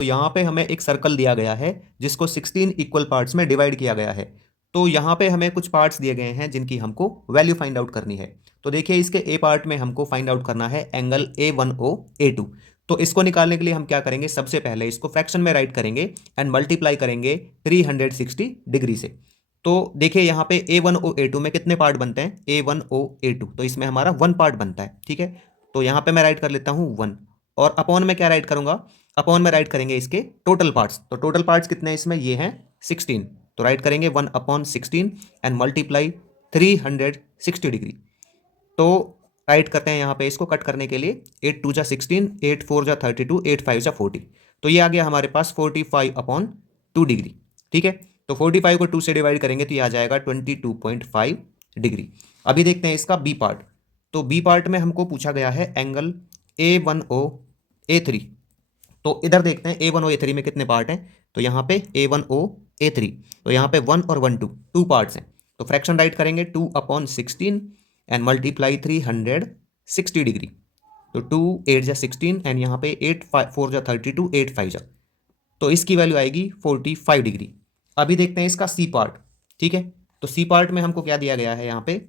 तो यहाँ पे हमें एक सर्कल दिया गया है जिसको 16 इक्वल पार्ट्स में डिवाइड किया गया है। तो यहाँ पे हमें कुछ पार्ट्स दिए गए हैं जिनकी हमको वैल्यू फाइंड आउट करनी है। तो देखिए इसके ए पार्ट में हमको फाइंड आउट करना है एंगल A1O A2। तो इसको निकालने के लिए हम क्या करेंगे, सबसे पहले इसको फ्रैक्शन में राइट करेंगे एंड मल्टीप्लाई करेंगे 360 डिग्री से। तो देखिए यहाँ पे A1O A2 में कितने पार्ट बनते हैं, A1O A2, तो इसमें हमारा वन पार्ट बनता है। ठीक है, तो यहाँ पे मैं राइट कर लेता हूँ वन, और अपॉन में क्या राइट करूंगा, अपॉन में राइट करेंगे इसके टोटल पार्ट्स। तो टोटल पार्ट्स कितने हैं इसमें, ये हैं 16। तो राइट करेंगे 1/16 एंड मल्टीप्लाई 360 डिग्री। तो राइट करते हैं यहाँ पे, इसको कट करने के लिए 8 2 जा 16, 8 4 जा 32, 8 5 जा 40। तो ये आ गया हमारे पास 45/2 डिग्री। ठीक है, तो 45 को 2 से डिवाइड करेंगे तो ये आ जाएगा 22.5 डिग्री। अभी देखते हैं इसका बी पार्ट। तो बी पार्ट में हमको पूछा गया है एंगल A1O A3। तो इधर देखते हैं A1O A3 में कितने पार्ट हैं। तो यहाँ पे A1O A3, तो यहाँ पे 1 और 1 2 टू पार्ट्स हैं। तो फ्रैक्शन राइट करेंगे 2/16 एंड मल्टीप्लाई 360 डिग्री। तो 2 8 जा 16 एंड यहाँ पे 8 4 जा 32, 8 5 जा, तो इसकी वैल्यू आएगी 45 डिग्री। अभी देखते हैं इसका सी पार्ट। ठीक है, तो सी पार्ट में हमको क्या दिया गया है, यहाँ पे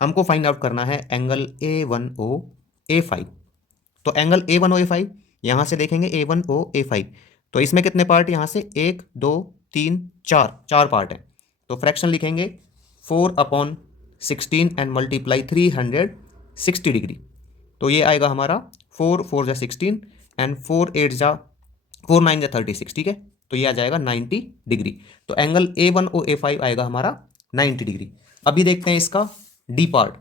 हमको फाइंड आउट करना है एंगल A1O A5। तो एंगल A1O A5 यहाँ से देखेंगे A1O A5, तो इसमें कितने पार्ट, यहाँ से 1 2 3 4 चार पार्ट हैं। तो फ्रैक्शन लिखेंगे 4/16 एंड मल्टीप्लाई 360 डिग्री। तो ये आएगा हमारा 4 4 जा 16 एंड 4 8 जा 4 9 जा 36। ठीक है, तो ये आ जाएगा 90 डिग्री। तो एंगल A1O A5 आएगा हमारा 90 डिग्री। अभी देखते हैं इसका डी पार्ट।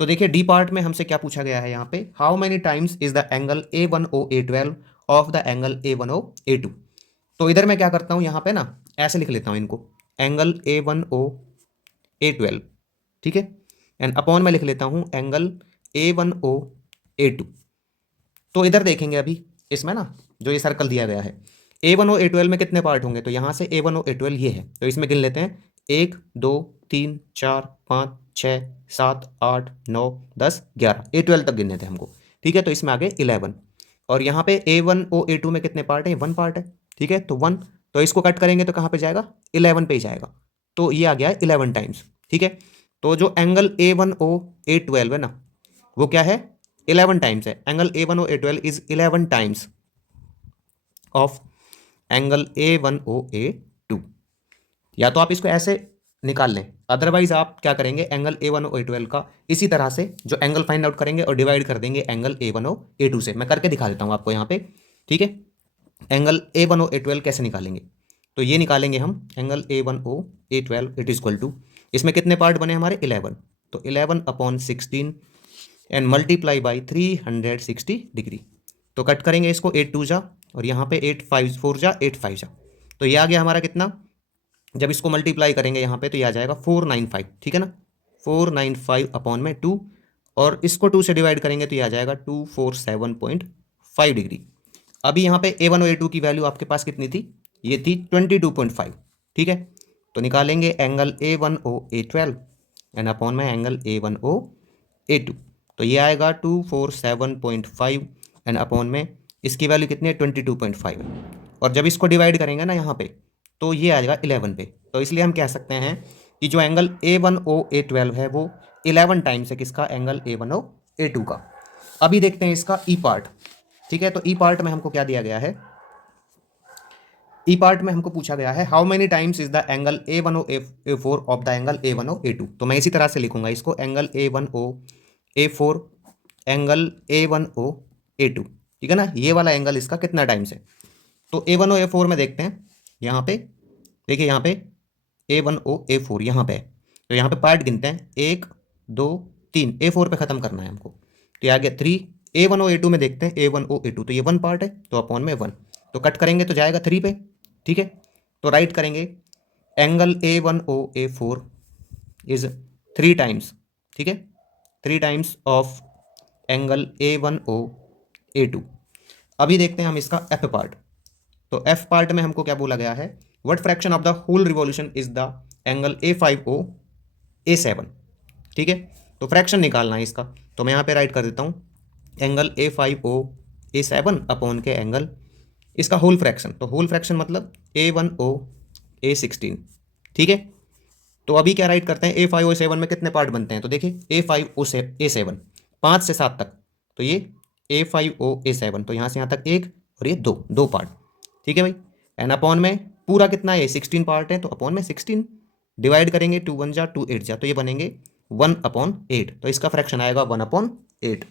तो देखिए डी पार्ट में हमसे क्या पूछा गया है, यहाँ पे how many times is the angle A1O A12 of the angle A1O A2। तो इधर मैं क्या करता हूँ, यहाँ पे ना ऐसे लिख लेता हूँ इनको, एंगल A1O A12। ठीक है, एंड अपॉन में लिख लेता हूँ एंगल A1O A2। तो इधर देखेंगे अभी इसमें ना, जो ये सर्कल दिया गया है A1O A12 में कितने पार्ट होंगे, तो यहाँ से A1O A12 ये है, तो इसमें गिन लेते हैं 1 2 3 4 5 6 7 8 9 10 11, A12 तक गिनने थे हमको। ठीक है, तो इसमें आगे 11। और यहाँ पे A1O A2 में कितने पार्ट है, वन पार्ट है। ठीक है, तो वन, तो इसको कट करेंगे तो कहाँ पे जाएगा, 11 पे ही जाएगा। तो ये आ गया है 11 टाइम्स। ठीक है, तो जो एंगल A1O A12 है ना, वो क्या है, 11 टाइम्स है। Angle A1O A12 is 11 times of angle A1O A2। या तो आप इसको ऐसे निकाल लें, अदरवाइज आप क्या करेंगे, एंगल A1O A12 का इसी तरह से जो एंगल फाइंड आउट करेंगे और डिवाइड कर देंगे एंगल A1O A2 से। मैं करके दिखा देता हूँ आपको यहाँ पे। ठीक है, एंगल A1O A12 कैसे निकालेंगे, तो ये निकालेंगे हम angle A1O A12 it is equal to, इसमें कितने पार्ट बने हमारे 11, तो 11/16 एंड मल्टीप्लाई बाई 360 डिग्री। तो कट करेंगे इसको 8 2 जा, और यहाँ पे 8 5 4 जा 8 5 जा, तो ये आ गया हमारा कितना, जब इसको मल्टीप्लाई करेंगे यहाँ पे तो ये आ जाएगा 495। ठीक है ना, 495/2, और इसको 2 से डिवाइड करेंगे तो ये आ जाएगा 247.5 डिग्री। अभी यहाँ पे A1O A2 की वैल्यू आपके पास कितनी थी, ये थी 22.5। ठीक है, तो निकालेंगे angle A1O A12 and upon में एंगल A1O A2। तो ये आएगा 247.5 एंड अपॉन में इसकी वैल्यू कितनी है, 22.5 है। और जब इसको डिवाइड करेंगे ना यहाँ पे, तो ये आ जाएगा 11 पे। तो इसलिए हम कह सकते हैं कि जो एंगल A1O A12 है वो 11 टाइम्स है किसका, एंगल A1O A2 का। अभी देखते हैं इसका ई पार्ट। ठीक है, तो ई पार्ट में हमको क्या दिया गया है, ई पार्ट में हमको पूछा गया है how many times is the angle A1O A4 of the angle A1O A2। तो मैं इसी तरह से लिखूंगा इसको, angle A1O A4 angle A1O A2। ठीक है ना, ये वाला एंगल इसका कितना टाइम्स है। तो A1O A4 में देखते हैं, यहाँ पे देखिए, यहाँ पे A1O A4 यहाँ पे है। तो यहाँ पे पार्ट गिनते हैं, 1 2 3, A4 पे ख़त्म करना है हमको, तो ये आ गया 3। A1O A2 में देखते हैं, A1O A2 तो ये वन पार्ट है, तो अपॉन में 1, तो कट करेंगे तो जाएगा 3 पे। ठीक है, तो राइट करेंगे angle A1O A4 is 3 times. ठीक है, 3 times of angle A1O A2। अभी देखते हैं हम इसका एफ पार्ट। तो एफ पार्ट में हमको क्या बोला गया है, what fraction of the whole revolution is the angle A5O A7। ठीक है, तो फ्रैक्शन निकालना है इसका, तो मैं यहाँ पे राइट कर देता हूँ एंगल A5O A7 अपॉन के एंगल इसका होल फ्रैक्शन, तो होल फ्रैक्शन मतलब A1O A16, ठीक है। तो अभी क्या राइट करते हैं, A5O7 में कितने पार्ट बनते हैं, तो देखिए A5O7 5 से 7 तक, तो ये A5OA7, तो यहाँ से यहाँ तक एक और ये दो दो पार्ट, ठीक है भाई। एन अपॉन में पूरा कितना है, 16 पार्ट है, तो अपॉन में 16 डिवाइड करेंगे, 2 1 जा 2 8 जा, तो ये बनेंगे 1/8, तो इसका फ्रैक्शन आएगा 1/8।